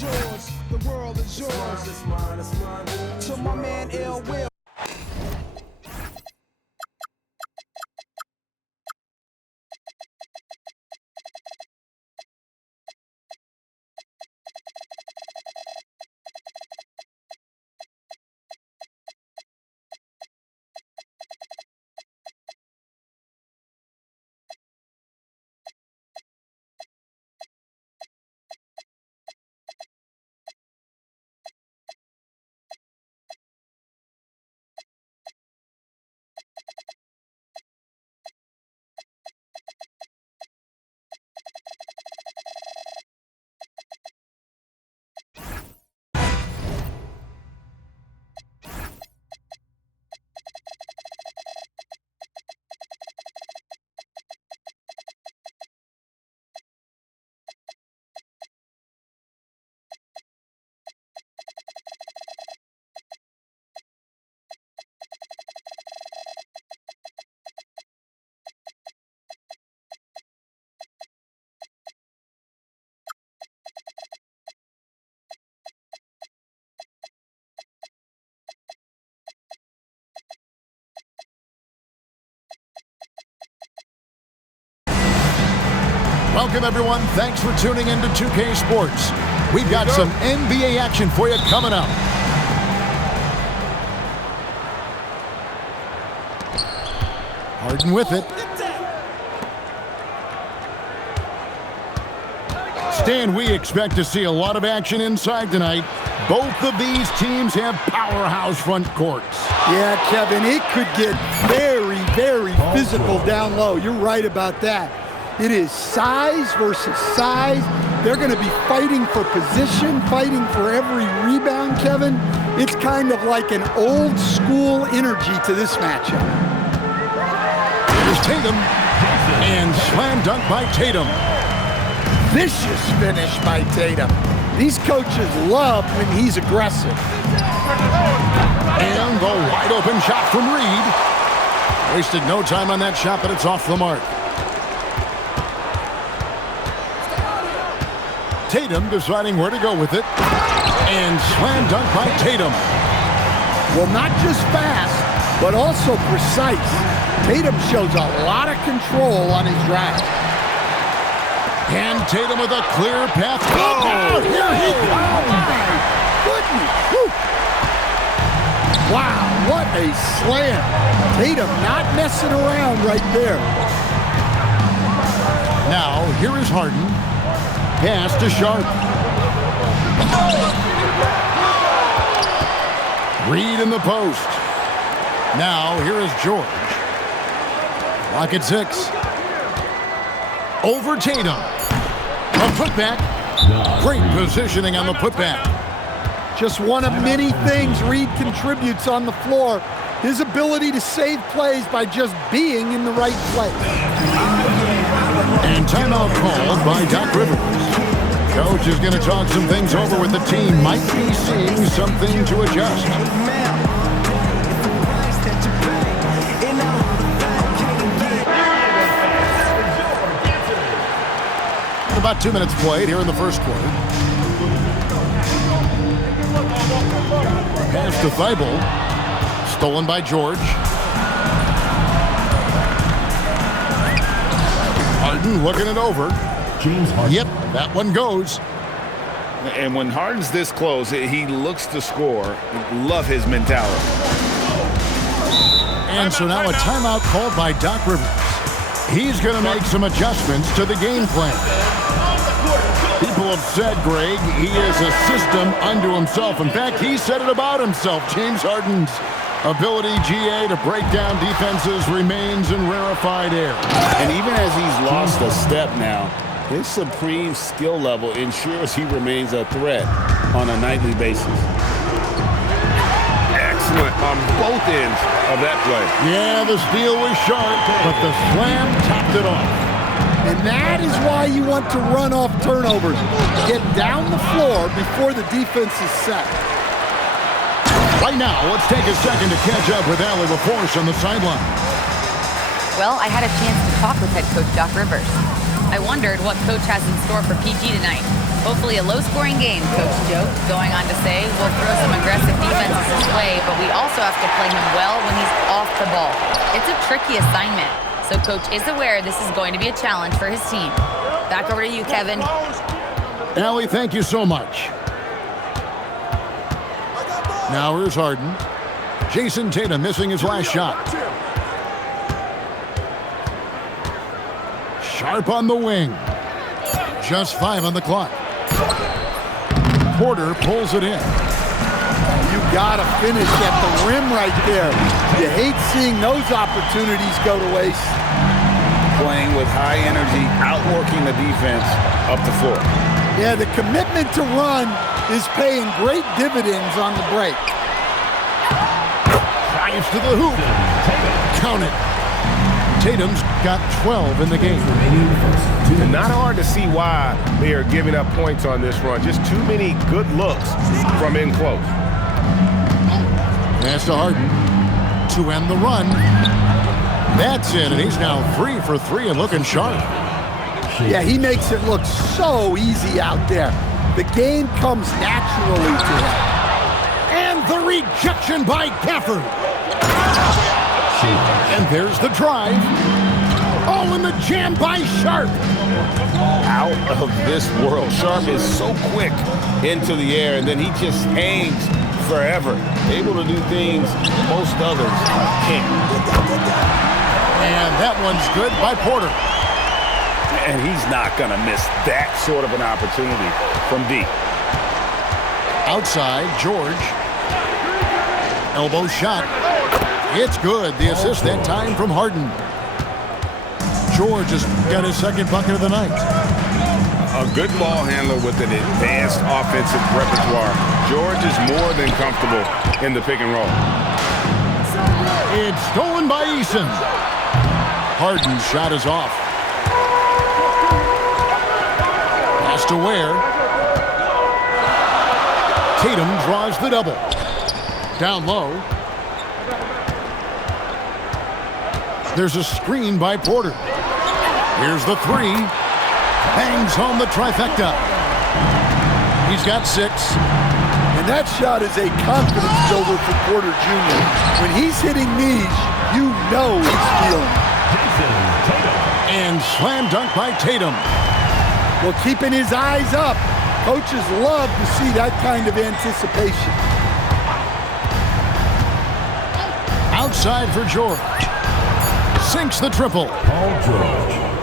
is yours, the world is yours. It's mine, it's mine. To my man Ill Will. Welcome, everyone. Thanks for tuning in to 2K Sports. We've got some NBA action for you coming up. Harden with it. Stan, we expect to see a lot of action inside tonight. Both of these teams have powerhouse front courts. Yeah, Kevin, it could get very, very physical down low. You're right about that. It is size versus size. They're going to be fighting for position, fighting for every rebound, Kevin. It's kind of like an old school energy to this matchup. Here's Tatum. And slam dunk by Tatum. Vicious finish by Tatum. These coaches love when he's aggressive. And the wide open shot from Reed. Wasted no time on that shot, but it's off the mark. Tatum deciding where to go with it. And slam dunk by Tatum. Well, not just fast, but also precise. Tatum shows a lot of control on his drive. And Tatum with a clear path. Oh, here he comes. Oh, my goodness. Whew. Wow, what a slam. Tatum not messing around right there. Now, here is Harden. Pass to Sharp. Reed in the post. Now, here is George. Clock at 6. Over Tatum. A putback. Great positioning on the putback. Just one of many things Reed contributes on the floor. His ability to save plays by just being in the right place. And timeout called by Doc Rivers. Coach is going to talk some things over with the team. Might be seeing something to adjust. About 2 minutes played here in the first quarter. Pass to Thibault. Stolen by George. Harden looking it over. James Harden. Yep, that one goes. And when Harden's this close, he looks to score. Love his mentality. And so now a timeout called by Doc Rivers. He's going to make some adjustments to the game plan. People have said, Greg, he is a system unto himself. In fact, he said it about himself. James Harden's ability, GA, to break down defenses remains in rarefied air. And even as he's lost a step now, his supreme skill level ensures he remains a threat on a nightly basis. Excellent on both ends of that play. Yeah, the steal was sharp, but the slam topped it off. And that is why you want to run off turnovers. Get down the floor before the defense is set. Right now, let's take a second to catch up with Allie LaForce on the sideline. Well, I had a chance to talk with head coach Doc Rivers. I wondered what coach has in store for PG tonight. Hopefully a low-scoring game, Coach Joe. Going on to say, we'll throw some aggressive defenses his way, but we also have to play him well when he's off the ball. It's a tricky assignment, so Coach is aware this is going to be a challenge for his team. Back over to you, Kevin. Allie, thank you so much. Now here's Harden. Jason Tatum missing his last shot. Sharp on the wing. Just 5 on the clock. Porter pulls it in. You gotta finish at the rim right there. You hate seeing those opportunities go to waste. Playing with high energy, outworking the defense up the floor. Yeah, the commitment to run is paying great dividends on the break. Drives to the hoop. Count it. Tatum's got 12 in the game. Not hard to see why they are giving up points on this run. Just too many good looks from in close. Pass to Harden to end the run. That's it, and he's now 3 for 3 and looking sharp. Yeah, he makes it look so easy out there. The game comes naturally to him. And the rejection by Gafford. And there's the drive. Oh, and the jam by Sharp. Out of this world. Sharp is so quick into the air, and then he just hangs forever. Able to do things most others can't. And that one's good by Porter. And he's not going to miss that sort of an opportunity from deep. Outside, George. Elbow shot. It's good. The assist that time from Harden. George has got his second bucket of the night. A good ball handler with an advanced offensive repertoire. George is more than comfortable in the pick and roll. It's stolen by Eason. Harden's shot is off. Pass to Ware. Tatum draws the double. Down low. There's a screen by Porter. Here's the 3. Bangs home the trifecta. He's got 6. And that shot is a confidence builder for Porter Jr. When he's hitting these, you know he's feeling it. And slam dunk by Tatum. Well, keeping his eyes up. Coaches love to see that kind of anticipation. Outside for George. Sinks the triple.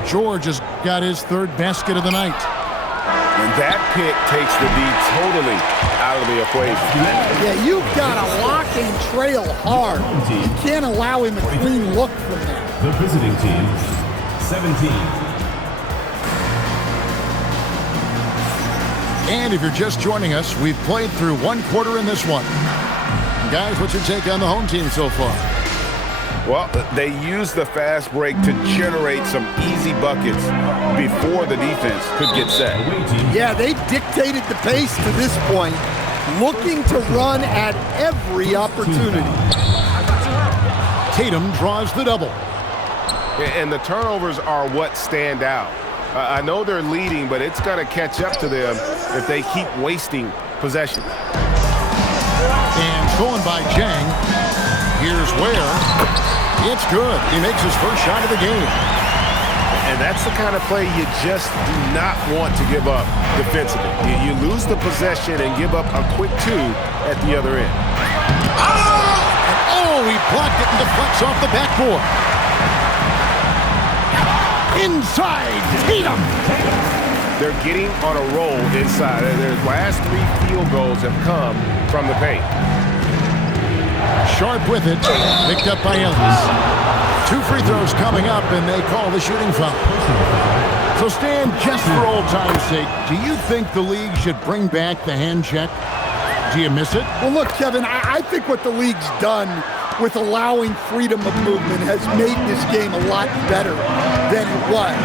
George has got his 3rd basket of the night. And that pick takes the D totally out of the equation. Yeah, you've got to lock and trail hard. You can't allow him a clean look from there. The visiting team, 17. And if you're just joining us, we've played through 1 quarter in this one. Guys, what's your take on the home team so far? Well, they used the fast break to generate some easy buckets before the defense could get set. Yeah, they dictated the pace to this point, looking to run at every opportunity. Tatum draws the double. And the turnovers are what stand out. I know they're leading, but it's going to catch up to them if they keep wasting possession. And going by Jang. Here's Ware. It's good. He makes his first shot of the game. And that's the kind of play you just do not want to give up defensively. You lose the possession and give up a quick 2 at the other end. Oh, he blocked it and deflects off the backboard. Inside, Tatum. They're getting on a roll inside. Their last 3 field goals have come from the paint. Sharp with it, picked up by Ellis. 2 free throws coming up, and they call the shooting foul. So, Stan, just for old time's sake, do you think the league should bring back the hand check? Do you miss it? Well, look, Kevin, I think what the league's done with allowing freedom of movement has made this game a lot better than it was.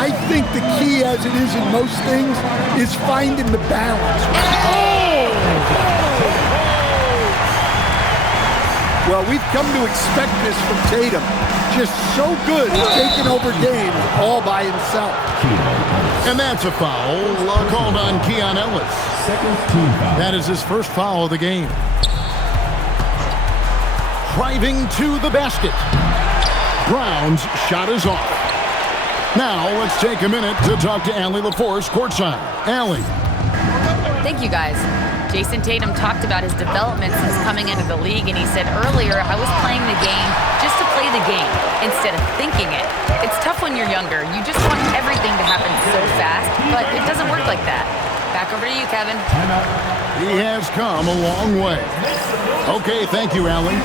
I think the key, as it is in most things, is finding the balance. Well, we've come to expect this from Tatum. Just so good at taking over games all by himself. And that's a foul called on Keon Ellis. Second team foul. That is his first foul of the game. Driving to the basket. Brown's shot is off. Now let's take a minute to talk to Allie LaForce courtside. Allie. Thank you, guys. Jason Tatum talked about his development since coming into the league, and he said earlier, I was playing the game just to play the game instead of thinking it. It's tough when you're younger. You just want everything to happen so fast, but it doesn't work like that. Back over to you, Kevin. He has come a long way. Okay, thank you, Allie.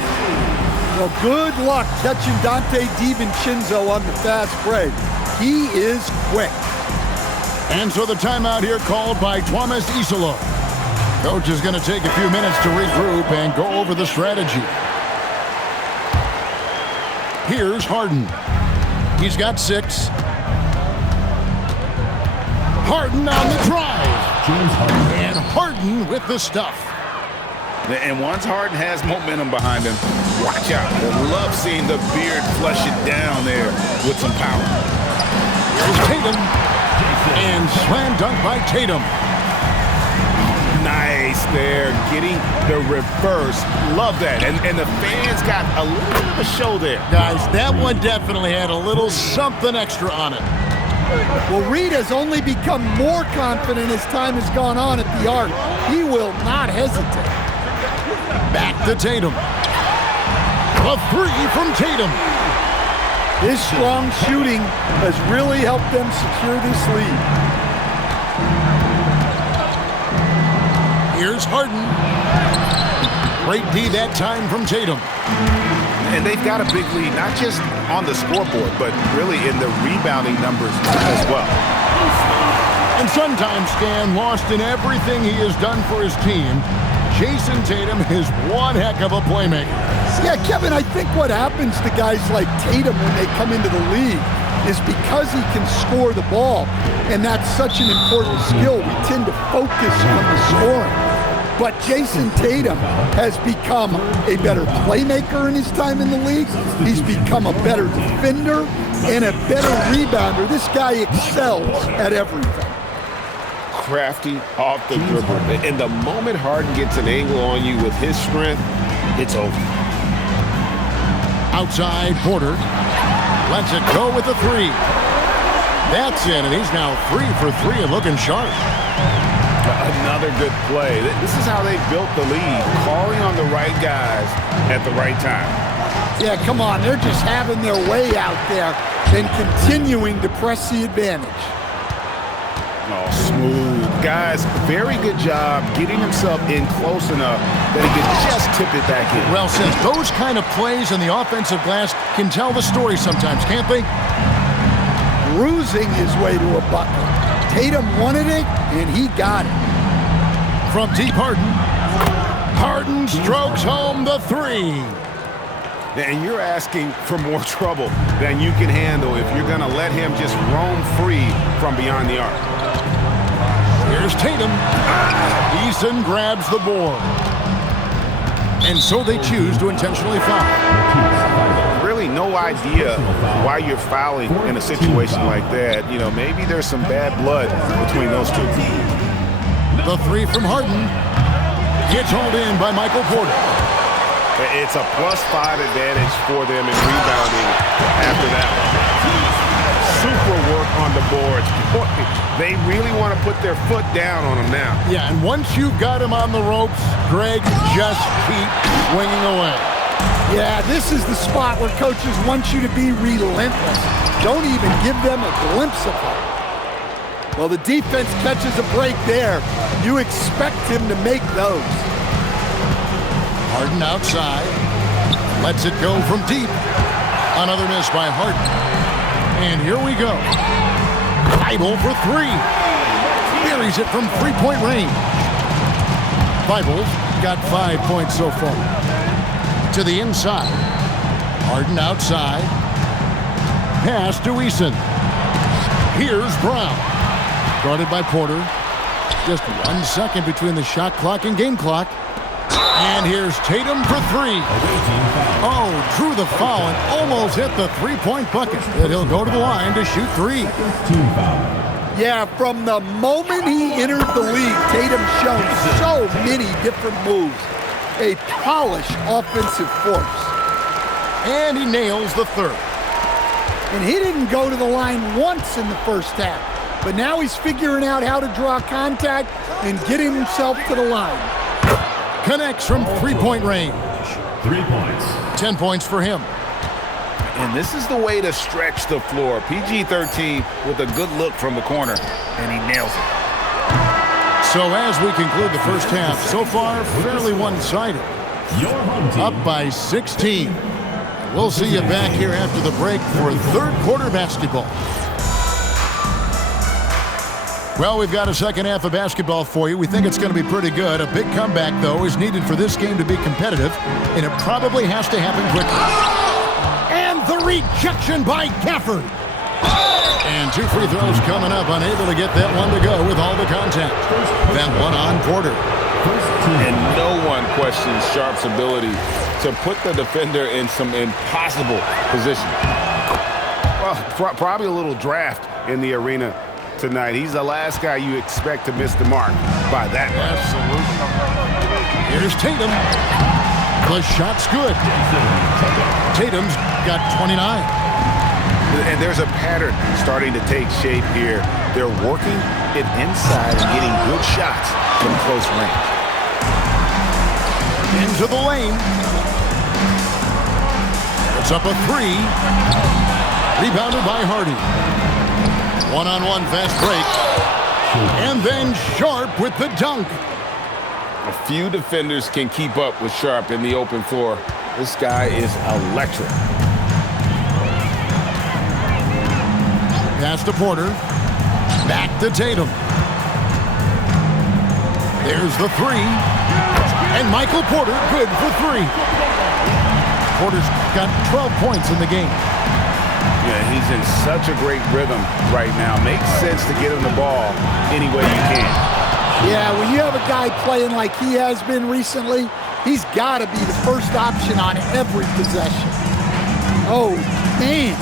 Well, good luck catching Dante DiVincenzo on the fast break. He is quick. And so the timeout here called by Thomas Isolo. Coach is going to take a few minutes to regroup and go over the strategy. Here's Harden. He's got 6. Harden on the drive. And Harden with the stuff. And once Harden has momentum behind him, watch out. I love seeing the beard flush it down there with some power. Here's Tatum. And slam dunk by Tatum. Nice there, getting the reverse. Love that. And the fans got a little bit of a show there. Guys, that one definitely had a little something extra on it. Well, Reed has only become more confident as time has gone on at the arc. He will not hesitate. Back to Tatum. A 3 from Tatum. His strong shooting has really helped them secure this lead. Here's Harden. Great D that time from Tatum. And they've got a big lead, not just on the scoreboard, but really in the rebounding numbers as well. And sometimes, Stan, lost in everything he has done for his team, Jason Tatum is one heck of a playmaker. Yeah, Kevin, I think what happens to guys like Tatum when they come into the league is because he can score the ball, and that's such an important skill, we tend to focus on the scoring. But Jason Tatum has become a better playmaker in his time in the league. He's become a better defender and a better rebounder. This guy excels at everything. Crafty off the dribble. And the moment Harden gets an angle on you with his strength, it's over. Outside, Porter lets it go with a 3. That's it, and he's now 3 for 3 and looking sharp. Another good play. This is how they built the lead, calling on the right guys at the right time. Yeah, come on. They're just having their way out there and continuing to press the advantage. Oh, smooth. Guys, very good job getting himself in close enough that he could just tip it back in. Well said. Those kind of plays in the offensive glass can tell the story sometimes, can't they? Bruising his way to a bucket. Tatum wanted it, and he got it. From deep, Harden. Harden strokes home the 3. And you're asking for more trouble than you can handle if you're going to let him just roam free from beyond the arc. Here's Tatum. Eason grabs the board. And so they choose to intentionally foul. Really no idea why you're fouling in a situation like that. You know, maybe there's some bad blood between those two. The 3 from Harden gets hauled in by Michael Porter. It's a +5 advantage for them in rebounding after that one. Super work on the boards. Boy, they really want to put their foot down on them now. Yeah, and once you've got him on the ropes, Greg, just keep swinging away. Yeah, this is the spot where coaches want you to be relentless. Don't even give them a glimpse of it. Well, the defense catches a break there. You expect him to make those. Harden outside. Lets it go from deep. Another miss by Harden. And here we go. Bible for 3. Buries it from 3-point range. Bible's got 5 points so far. To the inside. Harden outside. Pass to Eason. Here's Brown. Guarded by Porter. Just 1 second between the shot clock and game clock. And here's Tatum for 3. Oh, drew the foul and almost hit the 3-point bucket. But he'll go to the line to shoot 3. Yeah, from the moment he entered the league, Tatum's shown so many different moves. A polished offensive force. And he nails the third. And he didn't go to the line once in the first half. But now he's figuring out how to draw contact and get himself to the line. Connects from three-point range. 3 points. 10 points for him. And this is the way to stretch the floor. PG-13 with a good look from the corner, and he nails it. So as we conclude the first half, so far fairly one-sided. Your home team. Up by 16. We'll see you back here after the break for third quarter basketball. Well, we've got a second half of basketball for you. We think it's going to be pretty good. A big comeback, though, is needed for this game to be competitive, and it probably has to happen quickly. And the rejection by Gafford. And 2 free throws coming up, unable to get that one to go with all the contact. That one on Porter. And no one questions Sharp's ability to put the defender in some impossible position. Well, probably a little draft in the arena tonight. He's the last guy you expect to miss the mark by that much. Absolutely. Here's Tatum. The shot's good. Tatum's got 29. And there's a pattern starting to take shape here. They're working it inside and getting good shots from close range. Into the lane. It's up a 3. Rebounded by Hardy. One-on-one fast break. And then Sharp with the dunk. A few defenders can keep up with Sharp in the open floor. This guy is electric. Pass to Porter. Back to Tatum. There's the 3. And Michael Porter good for 3. Porter's got 12 points in the game. Yeah, he's in such a great rhythm right now. Makes sense to get him the ball any way you can. Yeah, when you have a guy playing like he has been recently, he's got to be the first option on every possession. Oh, man.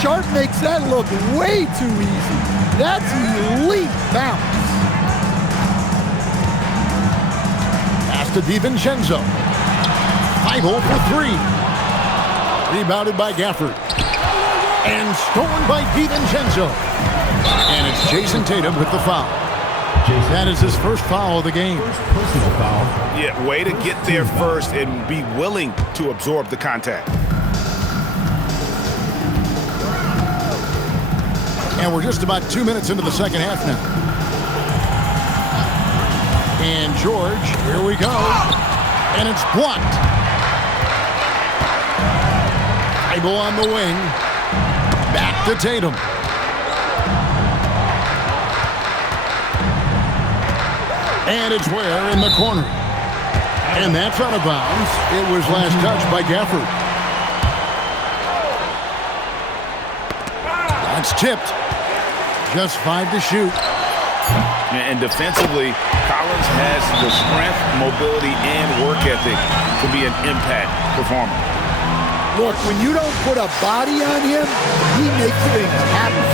Sharp makes that look way too easy. That's elite bounce. Pass to DiVincenzo. 5-0 for 3. Rebounded by Gafford. And stolen by DiVincenzo. And it's Jason Tatum with the foul. That is his first foul of the game. Personal foul. Yeah, way to get there first and be willing to absorb the contact. And we're just about 2 minutes into the second half now. And George, here we go. And it's blocked. Thybulle on the wing. Back to Tatum. And it's Ware in the corner. And that's out of bounds. It was last touched by Gafford. That's tipped. Just 5 to shoot. And defensively, Collins has the strength, mobility, and work ethic to be an impact performer. Look, when you don't put a body on him, he makes things happen.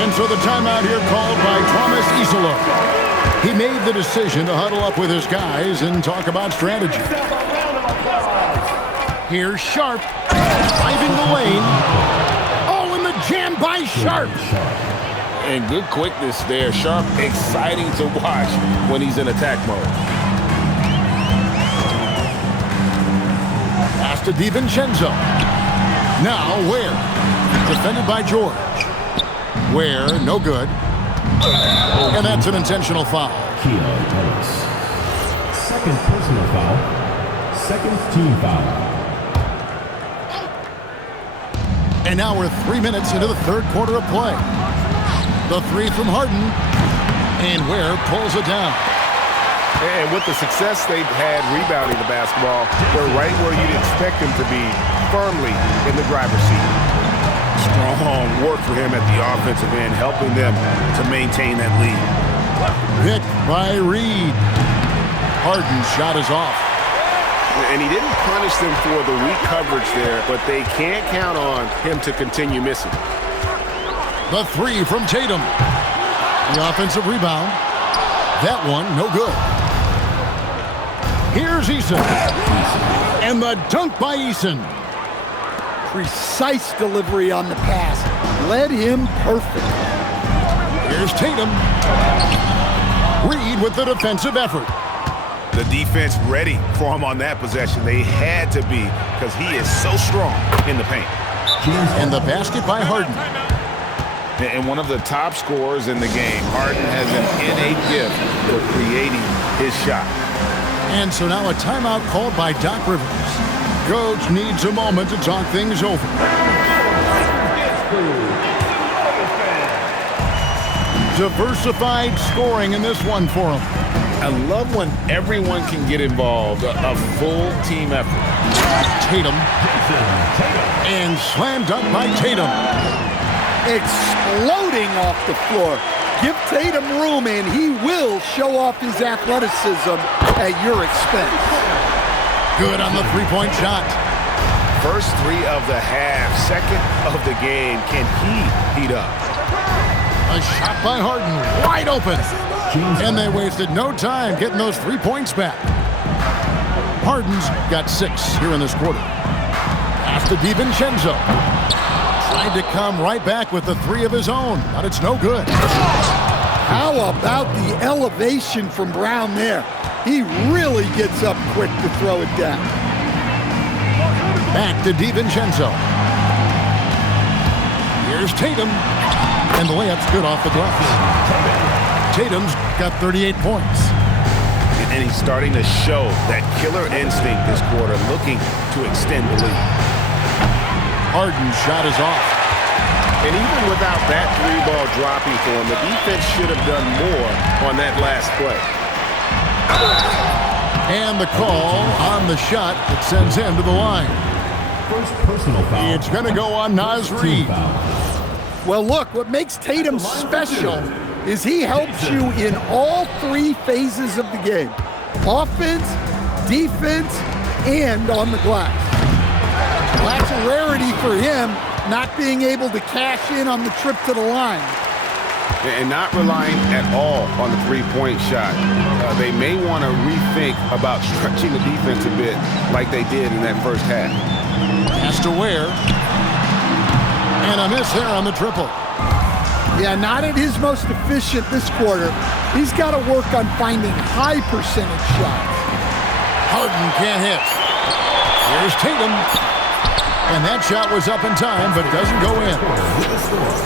And so the timeout here called by Thomas Isola. He made the decision to huddle up with his guys and talk about strategy. Here's Sharp, driving the lane. Oh, and the jam by Sharp. And good quickness there. Sharp, exciting to watch when he's in attack mode. Pass to DiVincenzo. Now Ware, defended by George. Ware, no good. And that's an intentional foul. Keon Ellis. Second personal foul. Second team foul. And now we're 3 minutes into the third quarter of play. The 3 from Harden. And Ware pulls it down. And with the success they've had rebounding the basketball, they're right where you'd expect them to be, firmly in the driver's seat. Strong work for him at the offensive end, helping them to maintain that lead. Picked by Reed. Harden's shot is off. And he didn't punish them for the weak coverage there, but they can't count on him to continue missing. The 3 from Tatum. The offensive rebound. That one, no good. Here's Eason. And the dunk by Eason. Precise delivery on the pass. Led him perfect. Here's Tatum. Reed with the defensive effort. The defense ready for him on that possession. They had to be because he is so strong in the paint. And the basket by Harden. And one of the top scorers in the game. Harden has an innate gift for creating his shot. And so now a timeout called by Doc Rivers. Coach needs a moment to talk things over. Diversified scoring in this one for him. I love when everyone can get involved, a full team effort. Tatum. And slam dunk by Tatum. Exploding off the floor. Give Tatum room and he will show off his athleticism at your expense. Good on the three-point shot. First three of the half, second of the game. Can he heat up? A shot by Harden, wide open. And they wasted no time getting those 3 points back. Harden's got 6 here in this quarter. Pass to DiVincenzo. Tried to come right back with the 3 of his own, but it's no good. How about the elevation from Brown there? He really gets up quick to throw it down. Back to DiVincenzo. Here's Tatum. And the layup's good off the glass. Tatum's got 38 points. And he's starting to show that killer instinct this quarter, looking to extend the lead. Harden's shot is off. And even without that 3-ball dropping for him, the defense should have done more on that last play. And the call on the shot that sends him to the line. First personal foul. It's going to go on Naz Reid. Well, look, what makes Tatum special is he helps you in all 3 phases of the game. Offense, defense, and on the glass. That's a rarity for him, not being able to cash in on the trip to the line. And not relying at all on the 3-point shot. They may want to rethink about stretching the defense a bit like they did in that first half. Has to wear. And a miss there on the triple. Yeah, not at his most efficient this quarter. He's got to work on finding high percentage shots. Harden can't hit. Here's Tatum. And that shot was up in time, but doesn't go in.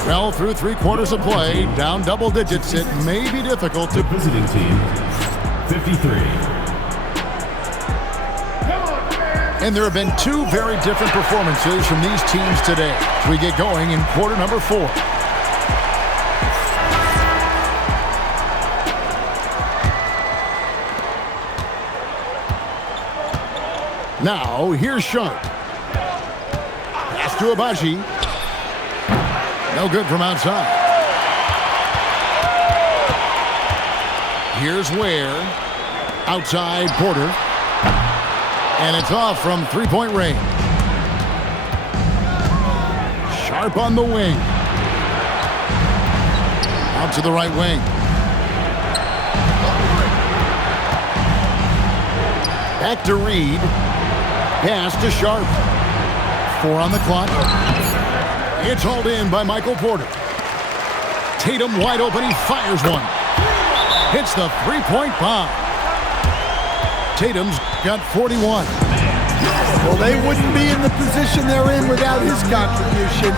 Well, through 3 quarters of play, down double digits, it may be difficult to... The visiting team, 53. And there have been 2 very different performances from these teams today as we get going in quarter number 4. Now, here's Sharp. Pass to Abaji. No good from outside. Here's Ware. Outside Porter. And it's off from 3-point range. Sharp on the wing. Out to the right wing. Back to Reed. Pass to Sharp. 4 on the clock. It's hauled in by Michael Porter. Tatum wide open. He fires one. Hits the 3-point bomb. Tatum's got 41. Well, they wouldn't be in the position they're in without his contribution.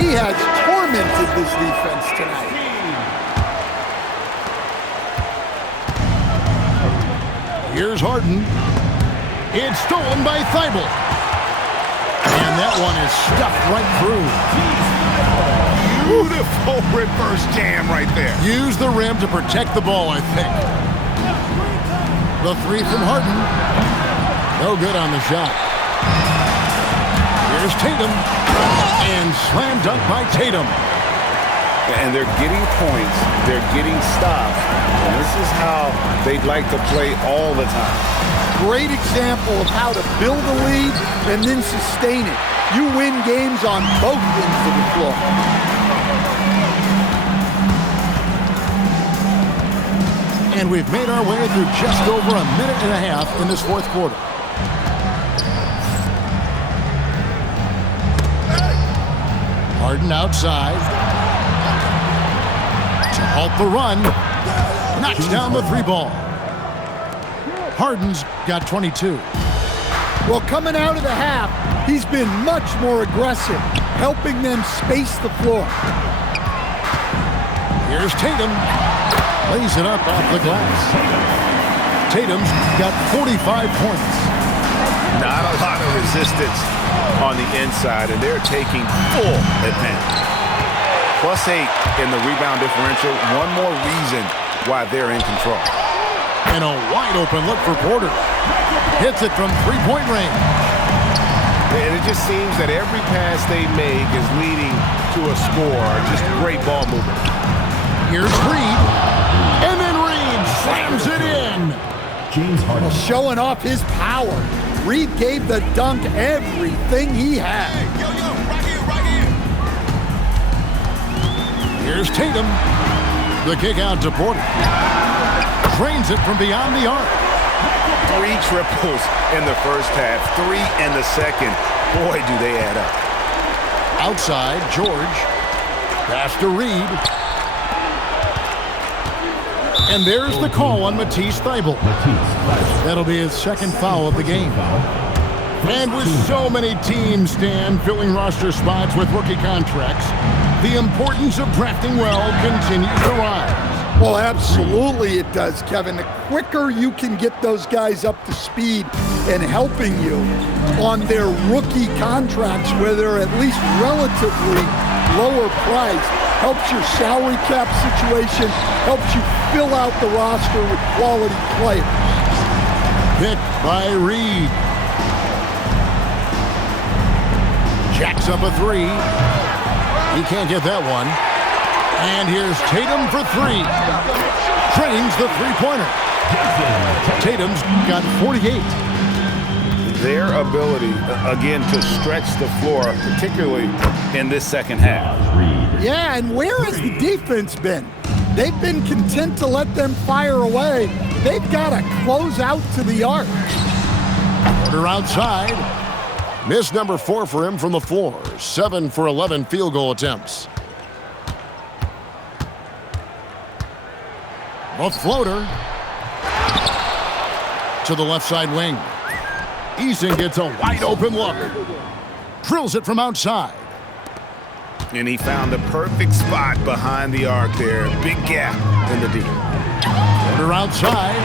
He has tormented this defense tonight. Here's Harden. It's stolen by Thibault. And that one is stuffed right through. Beautiful reverse jam right there. Use the rim to protect the ball, I think. The 3 from Harden. No good on the shot. Here's Tatum. And slam dunk by Tatum. And they're getting points. They're getting stops. And this is how they'd like to play all the time. Great example of how to build a lead and then sustain it. You win games on both ends of the floor. And we've made our way through just over a minute and a half in this fourth quarter. Harden outside. To halt the run. Knocks down the three ball. Harden's got 22. Well, coming out of the half, he's been much more aggressive, helping them space the floor. Here's Tatum. Lays it up off the glass. Tatum's got 45 points. Not a lot of resistance on the inside, and they're taking full advantage. +8 in the rebound differential. One more reason why they're in control. And a wide open look for Porter. Hits it from three-point range. And it just seems that every pass they make is leading to a score. Just great ball movement. Here's Reed. And then Reed slams it in. James Harden. Showing off his power. Reed gave the dunk everything he had. Here's Tatum. The kick out to Porter. Drains it from beyond the arc. 3 triples in the first half, 3 in the second. Boy, do they add up. Outside, George. Pass to Reed. And there's the call on Matisse Thybulle. That'll be his second foul of the game. And with so many teams, Stan, filling roster spots with rookie contracts, the importance of drafting well continues to rise. Well, absolutely it does, Kevin. The quicker you can get those guys up to speed and helping you on their rookie contracts where they're at least relatively lower priced, helps your salary cap situation, helps you fill out the roster with quality players. Picked by Reed. Jacks up a three. He can't get that one. And here's Tatum for 3. Drains the three-pointer. Tatum's got 48. Their ability, again, to stretch the floor, particularly in this second half. Yeah, and where has the defense been? They've been content to let them fire away. They've got to close out to the arc. Porter outside. Miss number 4 for him from the floor. 7 for 11 field goal attempts. A floater to the left side wing. Eason gets a wide open look. Drills it from outside. And he found the perfect spot behind the arc there. Big gap in the D. Porter outside.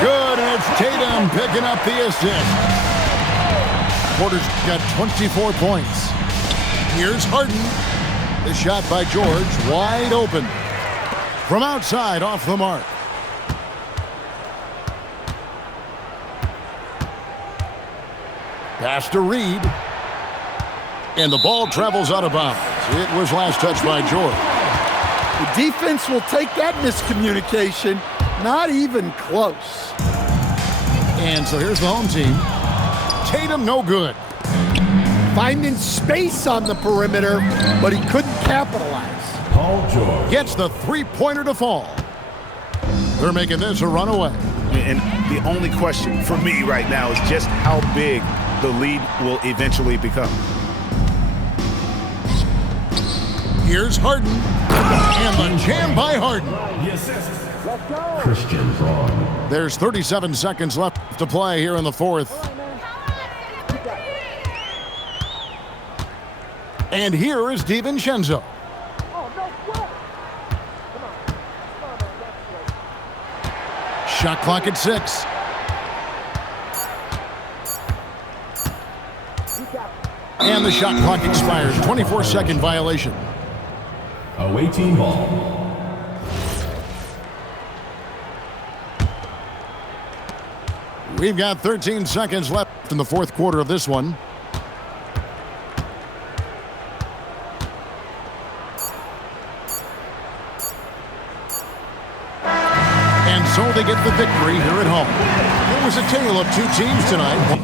Good, and it's Tatum picking up the assist. Porter's got 24 points. Here's Harden. The shot by George, wide open. From outside, off the mark. Pass to Reed. And the ball travels out of bounds. It was last touched by George. The defense will take that miscommunication. Not even close. And so here's the home team. Tatum, no good. Finding space on the perimeter, but he couldn't capitalize. Paul George. Gets the three-pointer to fall. They're making this a runaway. And the only question for me right now is just how big the lead will eventually become. Here's Harden. And the jam by Harden. Christian Braun. There's 37 seconds left to play here in the fourth. And here is DiVincenzo. Shot clock at 6. And the shot clock expires. 24-second violation. Away team ball. We've got 13 seconds left in the fourth quarter of this one. And so they get the victory here at home. It was a tale of two teams tonight.